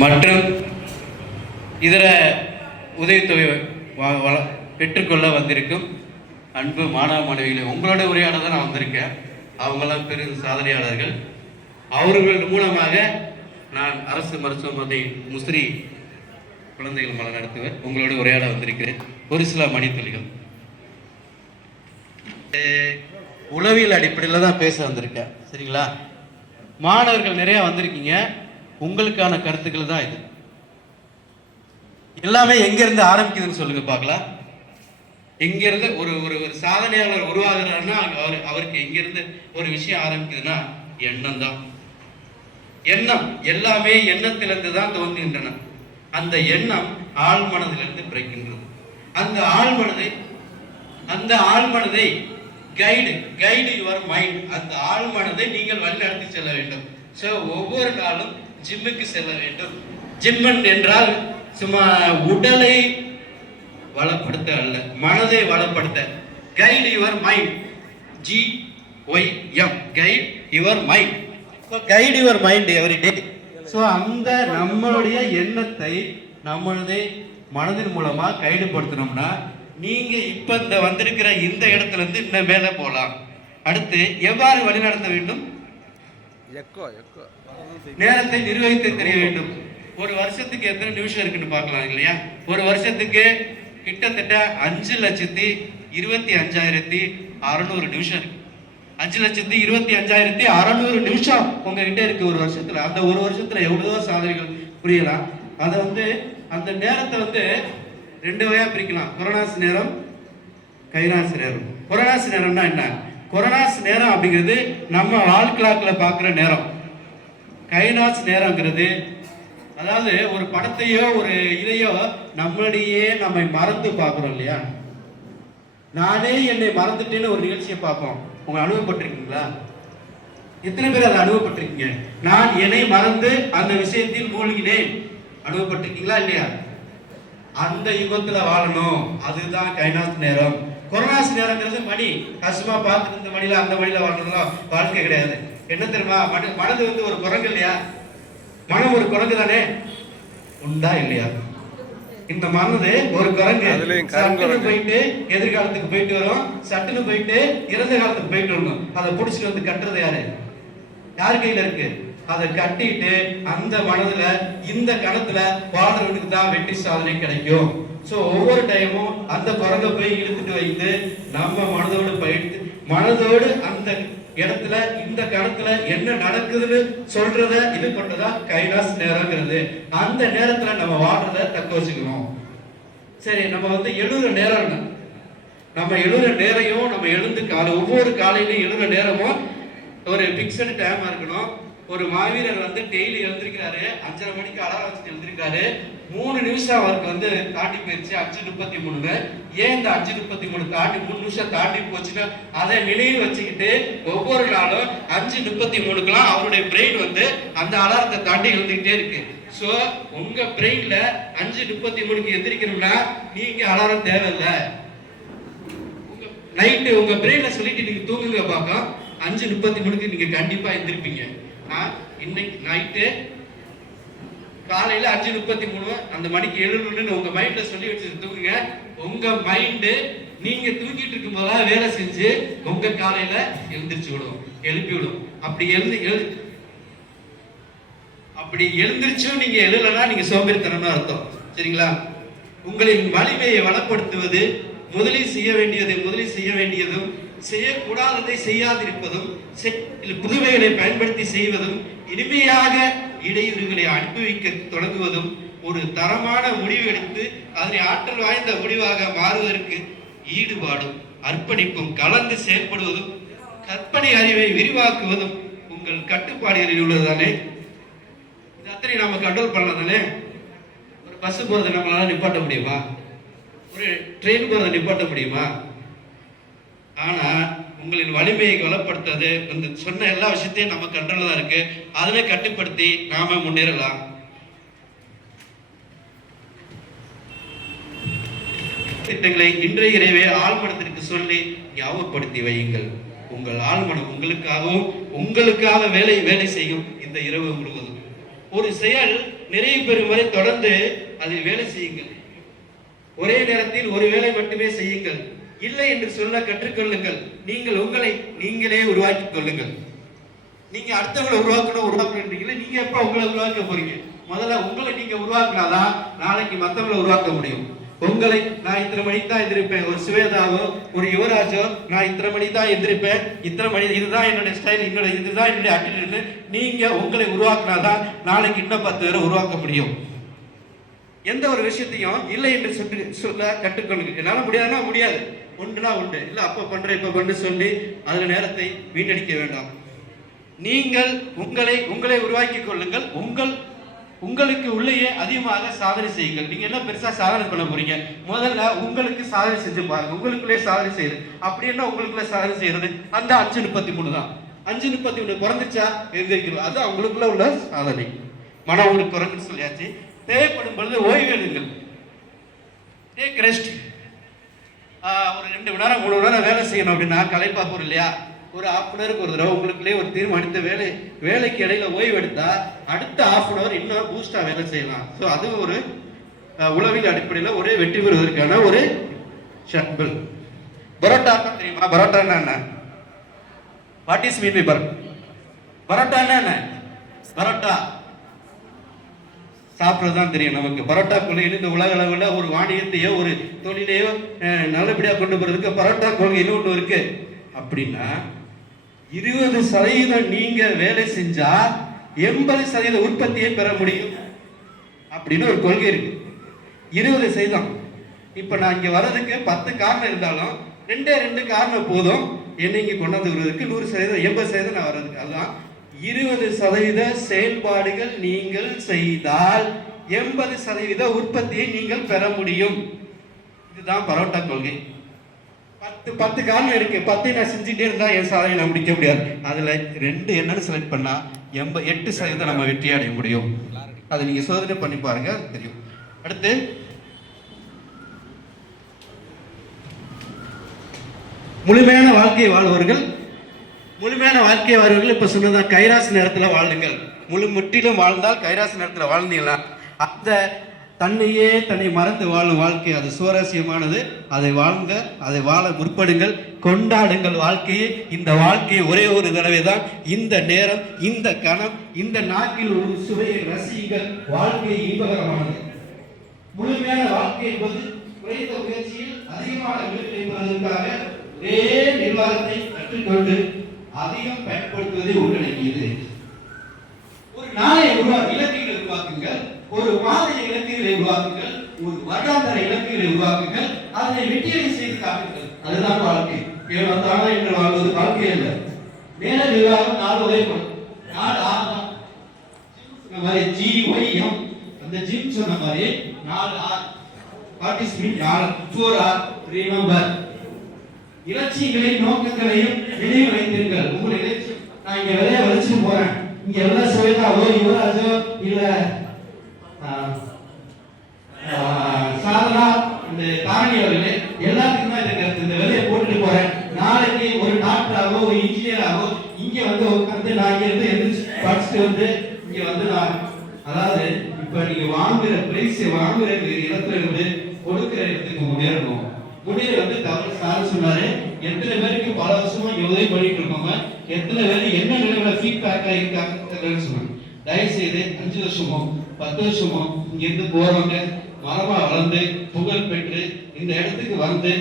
மற்றும் இதர உதவித்தொகை பெற்றுக்கொள்ள வந்திருக்கும் அன்பு மாணவ மாணவிகளை உங்களோட உரையாட தான் நான் வந்திருக்கேன். அவங்களாம் பெரும் சாதனையாளர்கள். அவர்கள் மூலமாக நான் அரசு மருத்துவமனை முசிறி குழந்தைகள் மலர் நடத்துவேன். உங்களோட உரையாட வந்திருக்கிறேன். ஒரு சில மணித்துளிகள் உளவியல் அடிப்படையில் தான் பேச வந்திருக்கேன். சரிங்களா? மாணவர்கள் நிறைய வந்திருக்கீங்க. உங்களுக்கான கருத்துக்கள் தான் இது. எல்லாமே எங்கிருந்து ஆரம்பிக்குதுன்னு சொல்லுங்க பார்க்கலாம். எங்கிருந்து ஒரு ஒரு ஒரு சாதனையாளர் உருவாகிறாருன்னா அவருக்கு எங்கிருந்து ஒரு விஷயம் ஆரம்பிக்குதுன்னா எண்ணம் தான். எண்ணம் எல்லாமே எண்ணத்திலிருந்து தான் தோன்றுகின்றன. அந்த எண்ணம் ஆழ்மனதிலிருந்து பிறக்கின்றது. அந்த ஆழ்மனதை கைடு யுவர் மைண்ட். அந்த ஆழ்மனதை நீங்கள் வழிநடத்தி செல்ல வேண்டும். ஸோ ஒவ்வொரு நாளும் ஜிம்முக்கு செல்ல வேண்டும். ஜிம்மன் என்றால் சும்மா உடலை வளப்படுத்த அல்ல, மனதை வளப்படுத்த. Guide your mind, GYM, guide your mind. So guide your mind every day. So அந்த நம்மளுடைய எண்ணத்தை நம்மளுடைய மனதின் மூலமா கைடுபடுத்தினோம்னா நீங்க இப்ப இந்த வந்திருக்கிற இந்த இடத்துல இருந்து இன்னும் மேலே போகலாம். அடுத்து எவ்வாறு வழிநடத்த வேண்டும்? நேரத்தை நிர்வகித்து தெரிய வேண்டும். ஒரு வருஷத்துக்கு எத்தனை நிமிஷம் இருக்குன்னு பார்க்கலாம் இல்லையா? ஒரு வருஷத்துக்கு கிட்டத்தட்ட 5,25,600 நிமிஷம் இருக்கு. 5,25,600 நிமிஷம் உங்ககிட்ட இருக்கு ஒரு வருஷத்துல. அந்த ஒரு வருஷத்துல எவ்வளவோ சாதனைகள் புரியலாம். அதை அந்த நேரத்தை 2 வகையா பிரிக்கலாம். கொரோனாஸ் நேரம், கைராஸ் நேரம். கொரோனாஸ் நேரம்னா என்ன? கொரோனாஸ் நேரம் அப்படிங்கிறது நம்ம வால் கிளாக்ல பார்க்குற நேரம். கைராஸ் நேரங்கிறது அதாவது ஒரு படத்தையோ ஒரு இதையோ நம்மளையே நம்மை மறந்து பார்க்குறோம் இல்லையா? நானே என்னை மறந்துட்டேன்னு ஒரு நிகழ்ச்சியை பார்ப்போம். உங்க அனுபவப்பட்டிருக்கீங்களா? எத்தனை பேர் அதை அனுபவப்பட்டிருக்கீங்க? நான் என்னை மறந்து அந்த விஷயத்தில் மூழ்கினேன். அனுபவப்பட்டிருக்கீங்களா இல்லையா? அந்த யுகத்துல வாழணும். அதுதான் கைநாஸ் நேரம். கொரோனாஸ் நேரங்கிறது மணி கஷ்டமா பார்த்துட்டு இந்த மணில அந்த மணில வாழ்றதுலாம் வாழ்க்கை கிடையாது. என்ன தெரியுமா? மனது ஒரு குரங்கு இல்லையா? மனம் ஒரு குரங்கு தானே, உண்டா இல்லையா? இந்த மனது ஒரு குரங்கு. சட்டுன்னு போயிட்டு எதிர்காலத்துக்கு போயிட்டு வரும், சட்டுன்னு போயிட்டு இறந்த காலத்துக்கு போயிட்டு வரணும். அதை பிடிச்சிட்டு கட்டுறது யாரு? யார் கையில இருக்கு? அதை கட்டிட்டு அந்த மனதுல இந்த கணத்துல வாழ்றவனுக்கு தான் வெற்றி சாதனை கிடைக்கும். சோ ஒவ்வொரு டைமும் அந்த குரங்கை போய் இழுத்துட்டு வைத்து நம்ம மனதோடு அந்த இடத்துல இந்த கணத்துல என்ன நடக்குதுன்னு சொல்றத இது கொண்டதா கைலாஸ் நேரங்கிறது. அந்த நேரத்துல நம்ம வாழ்றத தக்க வச்சுக்கணும். சரி, நம்ம எழுற நேரம், நம்ம எழுற நேரையும் நம்ம எழுந்து ஒவ்வொரு காலையிலும் எழுற நேரமும் ஒரு பிக்சடு டைமா இருக்கணும். ஒரு மாவீரர் டெய்லி எழுந்திருக்கிறாரு, 5:30 மணிக்கு அலாரம் வச்சுட்டு எழுந்திருக்காரு. 3 நிமிஷம் அவருக்கு தாண்டி போயிருச்சு 5:33. ஏன் இந்த 5:33 தாண்டி 3 நிமிஷம் தாண்டி போச்சுன்னா அதை நினைவு வச்சுக்கிட்டு ஒவ்வொரு நாளும் 5:33க்குலாம் அவருடைய பிரெயின் அந்த அலாரத்தை தாண்டி எழுந்துக்கிட்டே இருக்கு. ஸோ உங்க பிரெயின்ல 5:33க்கு எந்திரிக்கணும்னா நீங்க அலாரம் தேவையில்லை. நைட்டு உங்க பிரெயின்ல சொல்லிட்டு நீங்க தூங்குங்க பார்க்கலாம். 5:33க்கு நீங்க கண்டிப்பா எந்திரிப்பீங்க. இன்னைக்கு நைட்டு காலையில 5:33 அந்த மணிக்கு எழுதணும்னு உங்க மைண்ட்ல சொல்லி வச்சு தூங்குங்க. உங்க மைண்டு நீங்க தூங்கிட்டு இருக்கும் போதெல்லாம் வேலை செஞ்சு உங்க காலையில எழுப்பி விடும். அப்படி எழுந்திருச்சும் நீங்க எழுதலன்னா நீங்க சோம்பேறித்தனமா அர்த்தம். சரிங்களா? உங்களின் வலிமையை வளப்படுத்துவது, முதலில் செய்ய வேண்டியதும் செய்யக்கூடாததை செய்யாதிருப்பதும், புதுமைகளை பயன்படுத்தி செய்வதும், இனிமையாக இடையூறுகளை அனுபவிக்க தொடங்குவதும், ஒரு தரமான முடிவு எடுத்து அதனை ஆற்றல் வாய்ந்த முடிவாக மாறுவதற்கு ஈடுபாடும் அர்ப்பணிப்பும் கலந்து செயல்படுவதும், கற்பனை அறிவை விரிவாக்குவதும் உங்கள் கட்டுப்பாடுகளில் உள்ளதுதானே. இது அத்தனை நாம கண்ட்ரோல் பண்ணலாம் தானே. ஒரு பஸ் போறதை நம்மளால நிப்பாட்ட முடியுமா? ஒரு ட்ரெயின் போறதை நிப்பாட்ட முடியுமா? ஆனா உங்களின் வலிமையை வளப்படுத்தாது சொன்ன எல்லா விஷயத்தையும் நம்ம கண்ட்ரோல்ல தான் இருக்கு. அதனை கட்டுப்படுத்தி நாம முன்னேறலாம். திட்டங்களை இன்றைய இரவே ஆழ்மனத்திற்கு சொல்லி ஞாபகப்படுத்தி வையுங்கள். உங்கள் ஆழ்மனம் உங்களுக்காக வேலை செய்யும் இந்த இரவு முழுவதும். ஒரு செயல் நிறைவு பெறும் வரை தொடர்ந்து அதில் வேலை செய்யுங்கள். ஒரே நேரத்தில் ஒரு வேலை மட்டுமே செய்யுங்கள். இல்லை என்று சொல்ல கற்றுக்கொள்ளுங்கள். நீங்கள் உங்களை நீங்களே உருவாக்கிக் கொள்ளுங்கள். நீங்க அடுத்தவங்களை உருவாக்கணும்ன்றீங்களே, நீங்க எப்ப உங்களை உருவாக்க போறீங்க? முதல்ல உங்களை நீங்க உருவாக்கினாதான் நாளைக்கு மற்றவங்களை உருவாக்க முடியும். உங்களை நான் இத்தனை மணிக்கு தான் எந்திரிப்பேன், ஒரு சுவேதாவோ ஒரு யுவராஜோ நான் இத்தனை மணிக்கு தான் எந்திரிப்பேன், இத்தனை மணி இதுதான் என்னுடைய ஸ்டைல், இதுதான் என்னுடைய ஆட்டிடியூட், நீங்க உங்களை உருவாக்கினாதான் நாளைக்கு இன்னும் 10 பேரை உருவாக்க முடியும். எந்த ஒரு விஷயத்தையும் இல்லை என்று சொல்ல கற்றுக்கொள்ளுங்க. என்னால முடியாதுன்னா முடியாது, உண்டுனா உண்டு, இல்ல அப்ப பண்ற இப்ப பண்ணு சொல்லி அதுல நேரத்தை வீணடிக்க வேண்டாம். நீங்கள் உங்களை உருவாக்கிக் கொள்ளுங்கள். உங்களுக்கு உள்ளேயே அதிகமாக சாதனை செய்யுங்கள். நீங்க என்ன பெருசா சாதனை பண்ண போறீங்க? முதல்ல உங்களுக்கு சாதனை செஞ்சு பாருங்க. உங்களுக்குள்ளே சாதனை செய்யுது. அப்படி என்ன உங்களுக்குள்ள சாதனை செய்யறது? அந்த 5:33 தான். 5:33 பிறந்துச்சா எழுந்திருக்கிறோம், அது உங்களுக்குள்ள உள்ள சாதனை. மன உங்களுக்கு குறைன்னு சொல்லியாச்சு. தேவைப்படும் பொழுது ஓய்வு எடுங்கள். Take rest. ஒரு 2 மணி நேரம் 3 மணி நேரம் வேலை செய்யணும் அப்படின்னா களைப்பா போறோம் இல்லையா? ஒரு 1/2 மணி நேரத்துக்கு ஒரு தடவை உங்களுக்குள்ளே ஒரு தீர்மானித்த வேலைக்கு இடையில ஓய்வு எடுத்தா அடுத்த 1/2 மணி நேரம் இன்னும் பூஸ்டா வேலை செய்யலாம். ஸோ அது ஒரு உளவியல் அடிப்படையில் ஒரு வெற்றி பெறுவதற்கான ஒரு ஷட்டில். பரோட்டா தெரியுமா? பரோட்டான்னா என்ன? வாட் இஸ் மீன் பை பரோட்டான்னா என்ன? பரோட்டா சாப்பிட்றதுதான் தெரியும் நமக்கு. பரோட்டா கொள்கைன்னு இந்த உலக அளவில் ஒரு வாணிகத்தையோ ஒரு தொழிலையோ நல்லபடியாக கொண்டு போறதுக்கு பரோட்டா கொள்கைன்னு ஒன்று இருக்கு. அப்படின்னா 20% நீங்க வேலை செஞ்சா 80% உற்பத்தியை பெற முடியும் அப்படின்னு ஒரு கொள்கை இருக்கு. 20%. இப்ப நான் இங்க வர்றதுக்கு 10 காரணம் இருந்தாலும் 2 காரணம் போதும் என்னை இங்க கொண்டாந்து விடுறதுக்கு. 100% 80% நான் வர்றதுக்கு. அதுதான் 20% செயல்பாடுகள் நீங்கள் செய்தால் 80% உற்பத்தியை நீங்கள் பெற முடியும். இதுதான் பரோட்டா கொள்கை. 10 காரணம் இருக்கு. 10 நான் செஞ்சுட்டே இருந்தா என் சாதனை நான் முடிக்க முடியாது. அதுல 2 என்னன்னு செலக்ட் பண்ணா 8% நம்ம வெற்றி அடைய முடியும். அதை நீங்க சோதனை பண்ணி பாருங்க, அது தெரியும். அடுத்து முழுமையான வாழ்க்கையை வாழ்வர்கள் இப்ப சொன்னதான் கைராசி நேரத்தில் வாழுங்கள். முற்றிலும் வாழ்ந்தால் கைராசி நேரத்தில் வாழ்ந்தீங்களா அந்த தன்னை மறந்து வாழும் வாழ்க்கை அது சுவாரஸ்யமானது. அதை வாழ முற்படுங்கள், கொண்டாடுங்கள் வாழ்க்கையை. இந்த வாழ்க்கையை ஒரே ஒரு தடவை தான். இந்த நேரம், இந்த கணம், இந்த நாட்டில் ஒரு சுவையை ரசியுங்கள். வாழ்க்கை இன்பகரமானது. முழுமையான வாழ்க்கை என்பது குறைந்த முயற்சியில் அதிகமான வெற்றி பெறுவதற்காக ஒரே நிர்வாகத்தை கற்றுக்கொண்டு அதிகம் பயன்படுத்துவதை உள்ளடக்கியது. ஒரு நாளை இலக்குகளை உருவாக்குங்கள், ஒரு மாத இலக்குகளை உருவாக்குங்கள், ஒரு வருடாந்திர இலக்குகளை உருவாக்குங்கள், அதனை வெற்றியை செய்து காட்டுங்கள். அதுதான் வாழ்க்கை. தானா என்று வாழ்வது வாழ்க்கை அல்ல. நேர நிர்வாகம் 4 வகைப்படும். 4 R தான். GYM அந்த ஜிம் சொன்ன மாதிரி 4 R. Participate 4 R. ரிமெம்பர். இலட்சியங்களையும் நோக்கங்களையும் நினைவு வைத்திருங்கள். உங்களுடைய இலட்சியம், நான் இங்க வெளியே வலிச்சு போறேன், இங்க எல்லாம் சுவேதாவோ யுவராஜோ இல்ல சாதனா இந்த தாரணி அவர்களே எல்லாத்துக்குமே இந்த கருத்து. இந்த வேலையை போட்டுட்டு போறேன், நாளைக்கு ஒரு டாக்டராகவோ ஒரு இன்ஜினியராகவோ இங்க வந்து உட்காந்து நான் இங்க இருந்து எந்திரிச்சு படிச்சுட்டு வந்து இங்க வந்து நான், அதாவது இப்ப நீங்க வாங்குற பிரைஸ் வாங்குற இடத்துல இருந்து கொடுக்கிற இடத்துக்கு முன்னேறணும். முன்னேறி வந்து தவறு சார் சொன்னாரு. எத்தனை பேருக்கு பல வருஷமா உதவி பண்ணிட்டு இருக்கோங்க, எத்தனை பேர் என்ன நிலையில ஃபீட்பேக்கா இருக்காங்கன்னு சொன்னாங்க. தயவு செய்து 5 வருஷமோ 10 வருஷமோ இங்க இருந்து போறவங்க மரமா வளர்ந்து புகழ் பெற்று இந்த இடத்துக்கு வந்து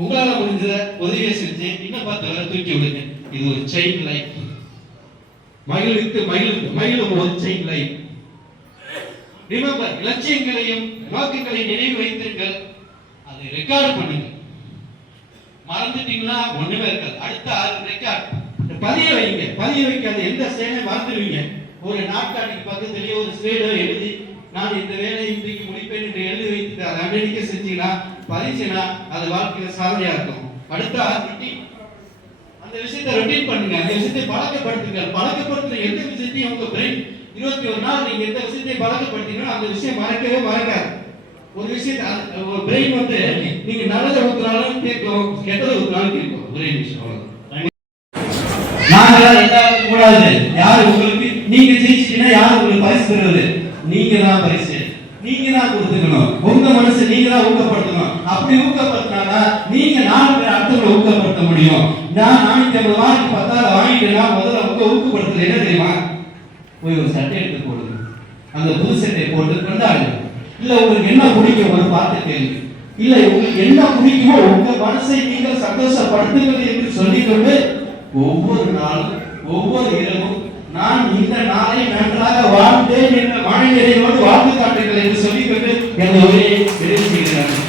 உங்களால முடிஞ்ச உதவியை செஞ்சு இன்னும் 10 பேரை தூக்கி விடுங்க. இது ஒரு செயின் லைஃப். மகிழும் ஒரு செயின் லைஃப். ரிமெம்பர், இலட்சியங்களையும் நோக்கங்களையும் நினைவு வைத்திருங்கள். அதை ரெக்கார்ட் பண்ணுங்க. மறந்துட்டீங்களா ஒண்ணுமே இருக்காது. அடுத்த 6 ரெக்கார்ட் பதிய வைங்க. பதிய வைக்காத எந்த செயலை மறந்துடுவீங்க. ஒரு நாட்காட்டிக்கு பக்கத்திலேயே ஒரு ஸ்லேடோ எழுதி நான் இந்த வேலையை இன்றைக்கு முடிப்பேன் என்று எழுதி வைத்து அதை அன்னைக்கு செஞ்சீங்கன்னா பதிச்சுன்னா அது வாழ்க்கையில சாதனையா இருக்கும். அடுத்த ரொட்டீன், அந்த விஷயத்தை ரொட்டீன் பண்ணுங்க. அந்த விஷயத்தை பழக்கப்படுத்துங்க. பழக்கப்படுத்துற எந்த விஷயத்தையும் உங்க பிரெயின் 21 நாள் நீங்க எந்த விஷயத்தை பழக்கப்படுத்தீங்கன்னா அந்த விஷயம் மறக்கவே மறக்காது. ஒரு விஷயத்தை பிரெயின் வந்து நீங்க நல்லதை ஊத்துனாலும் கேட்கும், கெட்டதை ஊத்துனாலும் கேட்கும். ஒரே விஷயம். நாங்களா எதாவது கூடாது. யாரு உங்களுக்கு நீங்க ஜெயிச்சிட்டீங்கன்னா யாரு உங்களுக்கு பரிசு தருவது? நீங்க தான் பரிசு, நீங்க தான் கொடுத்துக்கணும், உங்க மனசை நீங்க தான் ஊக்கப்படுத்தணும். அப்படி ஊக்கப்படுத்தினா நீங்க 4 பேர் அடுத்தவங்களை ஊக்கப்படுத்த முடியும். நான் 450 மார்க் 10ஆவது வாங்கிட்டேன்னா முதல்ல உங்க ஊக்கப்படுத்தல என்ன தெரியுமா? போய் ஒரு சட்டை எடுத்து போடுங்க, அந்த புது சட்டை போட்டு கொண்டாடுங்க. இல்ல உங்களுக்கு என்ன பிடிக்கும் ஒரு பாட்டு கேள்வி, இல்ல உங்களுக்கு என்ன பிடிக்குமோ உங்க மனசை நீங்கள் சந்தோஷப்படுத்துங்கள் என்று சொல்லிக்கொண்டு ஒவ்வொரு நாளும் ஒவ்வொரு இரவும் நான் இந்த நாளை நன்றாக வாழ்ந்தேன் என்ற மனநிலையோடு வாழ்ந்து காட்டுங்கள் என்று சொல்லிக்கொண்டு என்னை ஒரே நிறைவு செய்கிறார்கள்.